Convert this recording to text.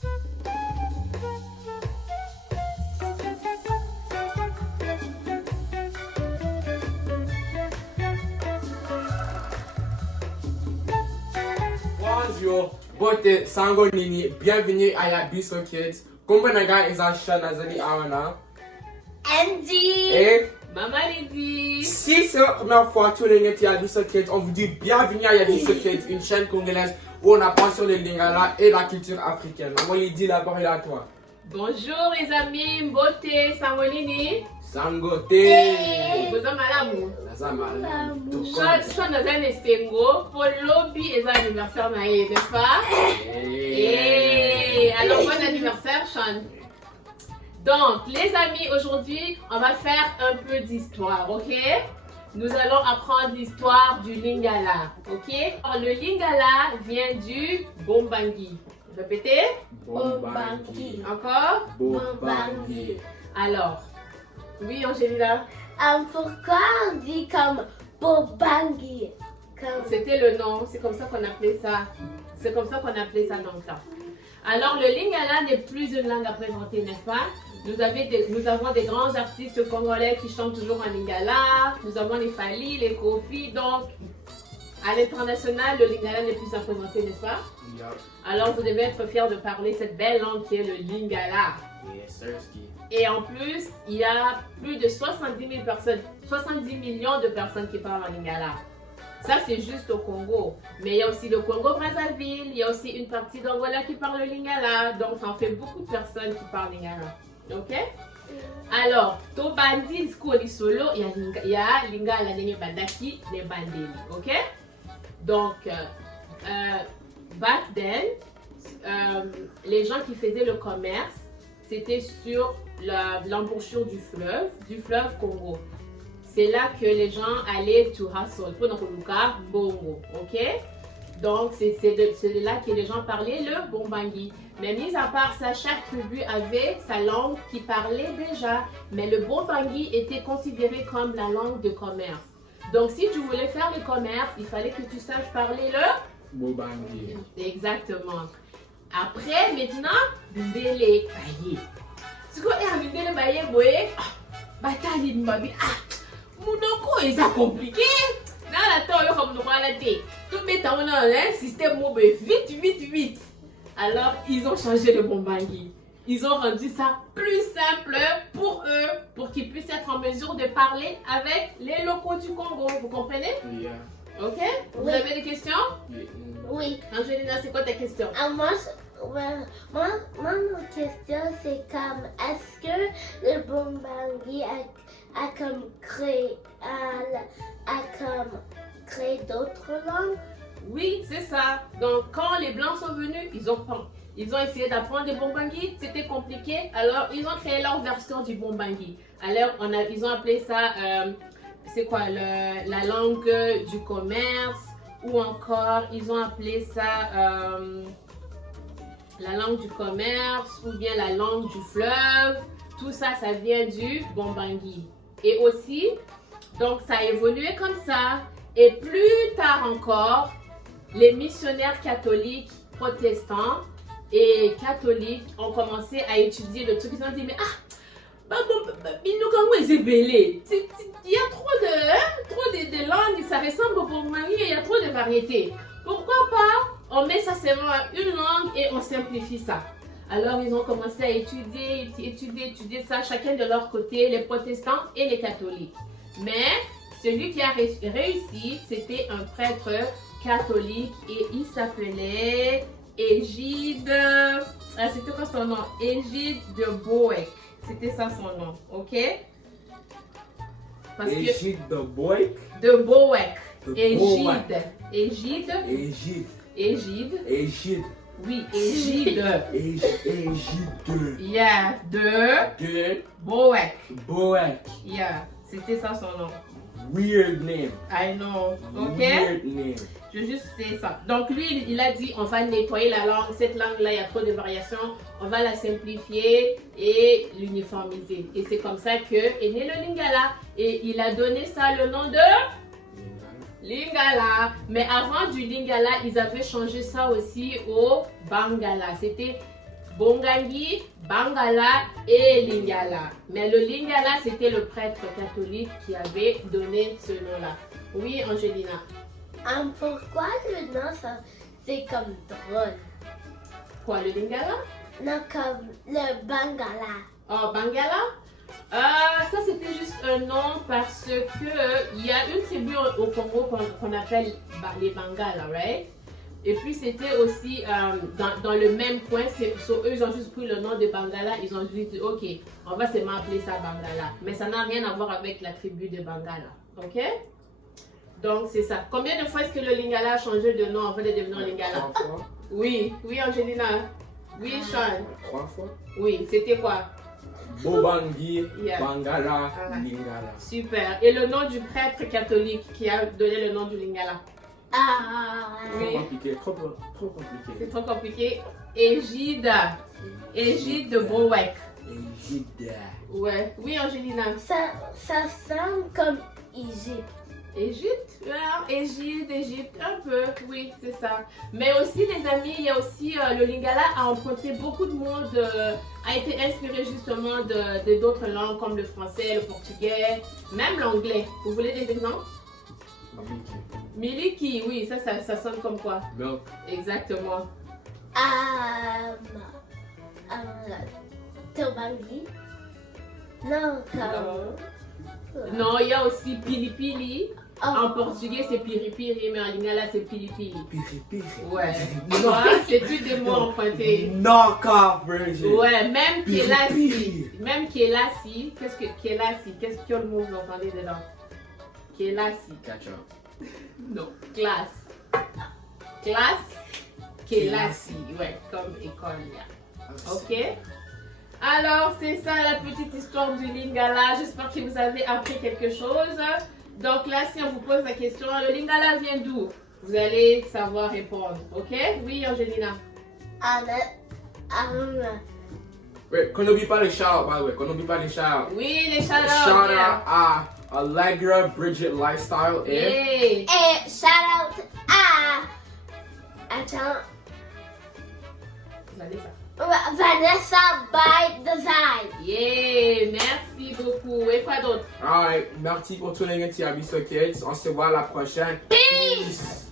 Bonjour, bote sango nini, bienvenue à Yabiso Kids. Kumbe naga izasha nazali awana. Andy Et Maman Lydie. si c'est la première fois que les nets Yabiso Kids, on vous dit bienvenue à Yabiso Kids, une chaîne congolaise où on apprend sur le lingala et la culture africaine. Maman Lydie, la parole est à toi. Bonjour les amis, Mbote, Sangolini. Sangote. Boza malamu. Nazamala. Choix dans un estengo pour lobby et anniversaire naïe, n'est-ce pas? Et alors bon anniversaire Sean. Donc les amis, aujourd'hui on va faire un peu d'histoire, ok? Nous allons apprendre l'histoire du Lingala, ok? Alors, le Lingala vient du Bombangi. Répétez. Bombangi. Encore? Bombangi. Alors, oui Angélina, Pourquoi on dit comme Bombangi? c'était le nom, c'est comme ça qu'on appelait ça. C'est comme ça qu'on appelait ça dans le temps. Alors, le Lingala n'est plus une langue à présenter, n'est-ce pas? Nous avons des grands artistes congolais qui chantent toujours en Lingala. Nous avons les Fali, les Kofi. Donc, à l'international, le Lingala n'est plus à présenter, n'est-ce pas? Yeah. Alors, vous devez être fiers de parler cette belle langue qui est le Lingala. Yes, sir. Et en plus, il y a plus de 70 millions de personnes qui parlent en Lingala. Ça, c'est juste au Congo. Mais il y a aussi le Congo-Brazzaville, il y a aussi une partie d'Angola qui parle le Lingala. Donc, ça en fait beaucoup de personnes qui parlent Lingala. Ok? Alors, Tobandi, Skoli Solo, il y a Lingala, Badaki, les Bandeli. Ok? Donc, back then, les gens qui faisaient le commerce, c'était sur l'embouchure du fleuve Congo. C'est là que les gens allaient to hustle, pour notre bongo, ok? Donc c'est de là que les gens parlaient le bombangi. Mais mis à part ça, chaque tribu avait sa langue qui parlait déjà. Mais le bombangi était considéré comme la langue de commerce. Donc si tu voulais faire le commerce, il fallait que tu saches parler le Bombangi. Exactement. Après, maintenant, Ndele Baye. Tu connais Ndele Baye, boye? Bataille de Mbabi. Mounoko, c'est compliqué. Dans la temps, comme nous la tête. Tout met dans un système mobile vite. Alors, ils ont changé le bombangi. Ils ont rendu ça plus simple pour eux, pour qu'ils puissent être en mesure de parler avec les locaux du Congo. Vous comprenez? Yeah. Ok? Vous Oui. avez des questions? Oui. Angelina, c'est quoi ta question? Moi, ma question c'est comme, est-ce que le Bombangi a comme créé d'autres langues? Oui, c'est ça. Donc, quand les Blancs sont venus, ils ont essayé d'apprendre le Bombangi. C'était compliqué. Alors, ils ont créé leur version du Bombangi. Alors, ils ont appelé ça, c'est quoi, la langue du commerce. Ou encore, ils ont appelé ça la langue du commerce ou bien la langue du fleuve. Tout ça, ça vient du Bombangi. Et aussi, donc ça a évolué comme ça. Et plus tard encore, les missionnaires catholiques, protestants et catholiques ont commencé à étudier le truc. Ils ont dit, mais il y a trop de langues, ça ressemble au Bombangi, il y a trop de variétés. Pourquoi pas on met ça seulement à une langue et on simplifie ça? Alors ils ont commencé à étudier ça, chacun de leur côté, les protestants et les catholiques. Mais celui qui a réussi, c'était un prêtre catholique et il s'appelait Égide. C'était quoi son nom? Égide de Boek. C'était ça son nom, ok? Égide de Boek. De Boek. Égide. Égide. Oui, Égide. Égide. Yeah, de Boek. Boek. Yeah, c'était ça son nom. Weird name. I know, ok? Weird name. Je juste sais ça. Donc lui, il a dit, on va nettoyer la langue. Cette langue-là, il y a trop de variations. On va la simplifier et l'uniformiser. Et c'est comme ça que est né le Lingala. Et il a donné ça le nom de Lingala. Mais avant du Lingala, ils avaient changé ça aussi au Bangala. C'était Bongangi, Bangala et Lingala. Mais le Lingala, c'était le prêtre catholique qui avait donné ce nom-là. Oui, Angelina. Pourquoi le nom, c'est comme drôle? Quoi, le Lingala? Non, comme le Bangala. Oh, Bangala? Ça, c'était juste un nom parce que il y a une tribu au Congo qu'on appelle les Bangala, right? Et puis, c'était aussi dans le même coin. Eux, ils ont juste pris le nom de Bangala. Ils ont juste dit, OK, on va seulement appeler ça Bangala. Mais ça n'a rien à voir avec la tribu de Bangala. OK? Donc, c'est ça. Combien de fois est-ce que le Lingala a changé de nom avant de devenir Lingala? 3 fois. Oui, oui, Angelina. Oui, Sean. 3 fois. Oui, c'était quoi? Bobangi, Yeah. Bangala, Ah. Lingala. Super. Et le nom du prêtre catholique qui a donné le nom du Lingala? Trop Oui. compliqué, trop compliqué. C'est trop compliqué. Égide. Égide de Bowek. Égide. Ouais. Oui, Angelina. Ça sonne comme Égypte. Égypte? Égide, Égypte, un peu. Oui, c'est ça. Mais aussi, les amis, il y a aussi le Lingala a emprunté beaucoup de monde, a été inspiré justement de d'autres langues comme le français, le portugais, même l'anglais. Vous voulez des exemples? Miliki, oui, ça sonne comme quoi? Milk. Exactement. Tobangi. Non, comme... Non, il y a aussi pili-pili. En Oh. portugais, c'est piri-piri, mais en lingala, c'est pili-pili. Piri, piri. Ouais. Tu vois, c'est plus des mots empruntés. Knock-off version. Ouais, même Piri, Kelasi. piri. Même Kelasi. Qu'est-ce que Kelasi? Qu'est-ce que le mot vous entendez dedans? Kelasi. Catch up. Non. Classe. Classe. Kelasi. Ouais, comme école. Yeah. Ok? Alors, c'est ça la petite histoire du Lingala. J'espère que vous avez appris quelque chose. Donc là, si on vous pose la question, le Lingala vient d'où? Vous allez savoir répondre. Ok? Oui, Angelina. Ouais, qu'on n'oublie pas les shout by the way. Qu'on n'oublie pas les shout Oui, les shout-outs. Shout yeah. out à Allegra Bridget Lifestyle et Hey. Et shout out à... Attends. Vous allez ça. Vanessa by Design. Yeah, merci beaucoup. Et quoi d'autre? alright, merci pour tuning in to Yabisa Kids. On se voit la prochaine. Peace.